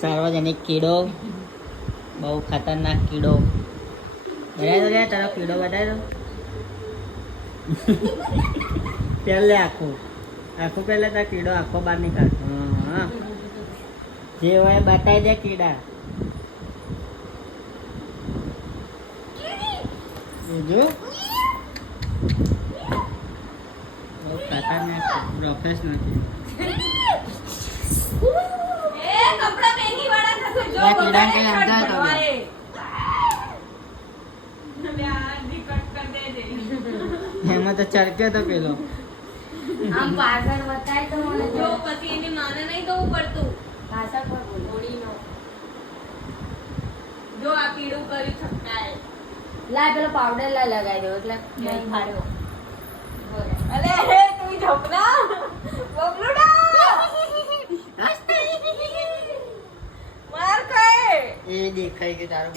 सार्वजनिक कीड़ो बहुत खतरनाक कीड़ो बताए दो तारा कीड़ो बताए दो पहले आखो आखो पहले तारा कीड़ो आखो बाहर निकाल हाँ जे હોય બતાઈ દે કીડા જો બહુ ખતરનાક પ્રોફેશનલ છે એ કપડા પહેરી વાળા થશે જો કીડા કે અંદર તો એમાં તો ચરક્યો તો પેલો આમ પાછળ બતાય તો મને જો પછી એની માને નહીં દઉં પડતું પાછળ પર બોડીનો જો આ પીળું કરી છપટાય લા પેલો પાવડર લા લગાવી દો એટલે નહીં ફાડ્યો અલે હે તું ઝપના બબલુડા માર ખાય એ દેખાઈ ગયું તારું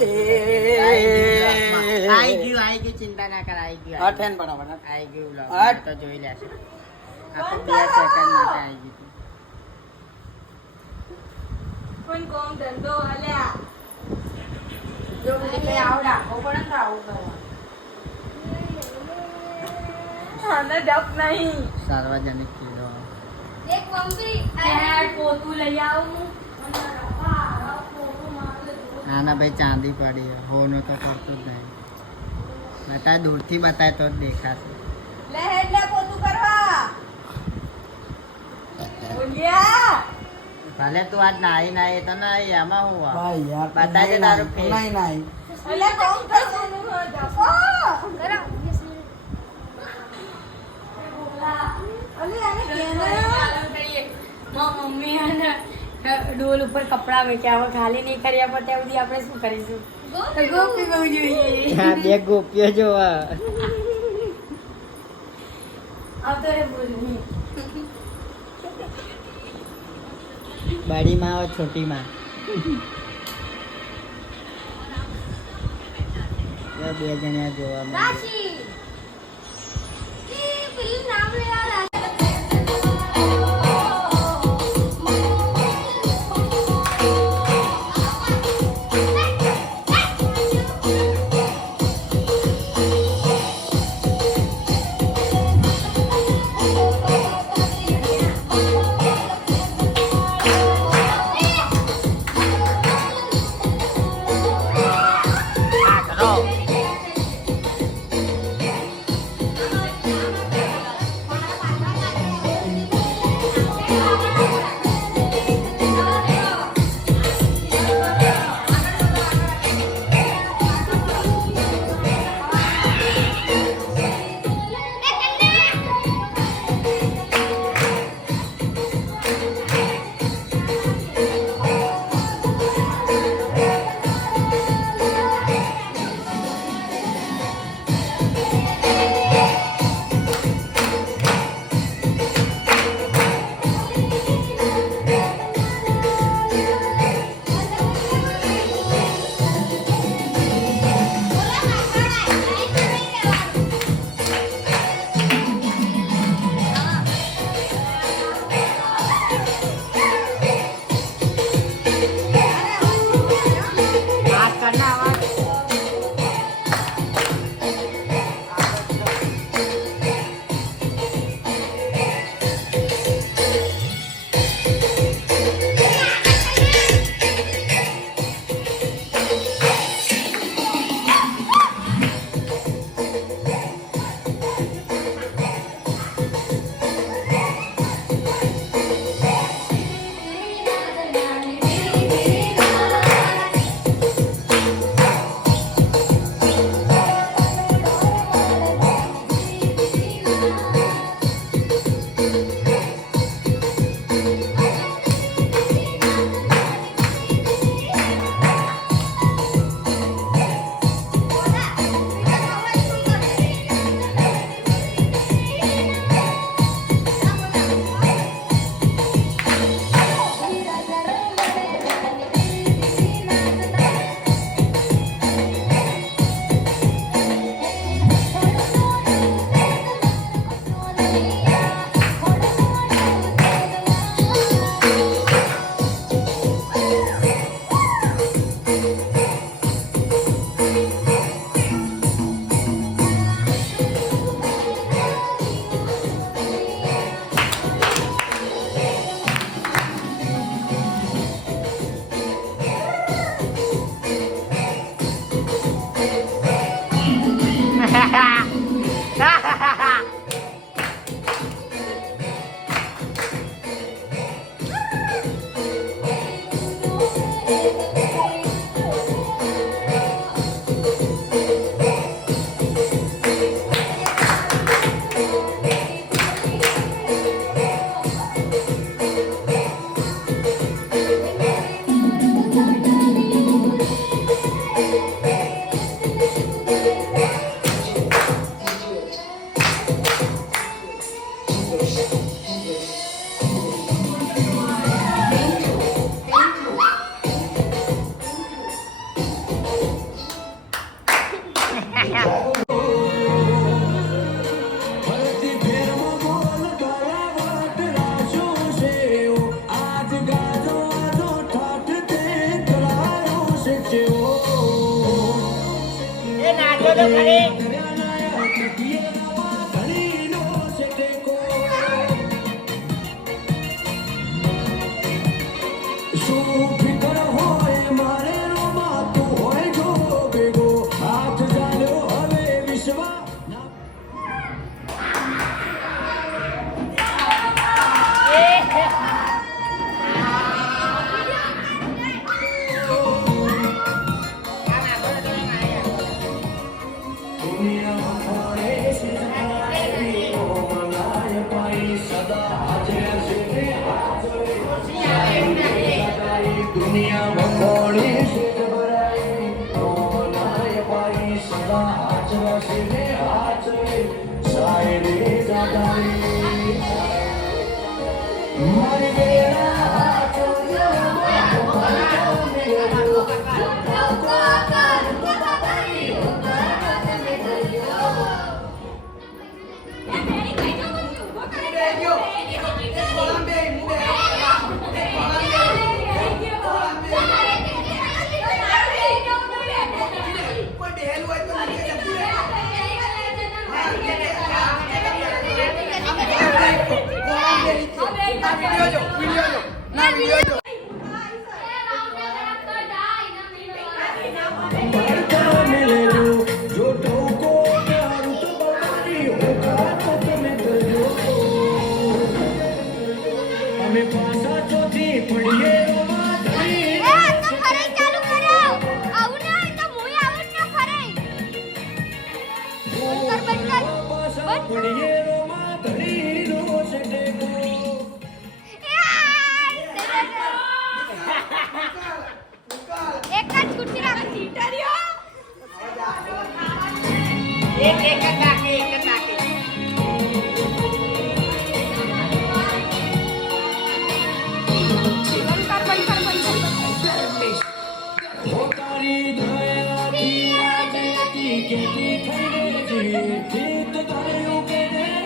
આઈ ગયું ચિંતા ના કર આઈ ગયું હા ઠેન બરાબર આઈ ગયું હા. તો જોઈ લેશે આખું 2 સેકન્ડ માટે આઈ ગયું કોણ કોમ ધંધો અલ્યા જો મને આવડા કોપણ તો આવું કરવા આને ડક નહીં સાર્વજનિક કીડો એક મમ્મી આ પોતું લઈ આવું આના ભાઈ ચાંદી પડી હોનો તો કરતો જ નહીં બતા દૂરથી બતાય તો જ દેખાશે લે હેડલે પોતું કરવા બોલ્યા ભલે તું આજ નાઈ નાઈ તો નાઈ આમાં હું આ? ભાઈ યાર બતાય દે તારું face. નહીં નહીં અલે કોમ કરવાનું હો જપો કરા અલે આને કેને મમ્મી આને ડોલ ઉપર કપડા મૂક્યા હવે ખાલી નહીં કર્યા પર ત્યાં સુધી આપણે શું કરીશું તો ગોપી બહુ જોઈએ આ બે ગોપીઓ જોવા આવતો રે બોલની બડી માં और छोटी માં બે જણા જોવા મળે રાશી એ પેલું નામ લે આ તો ખરી. Keep the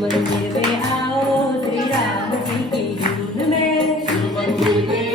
मंदिर में आओ श्री राम जी की धून में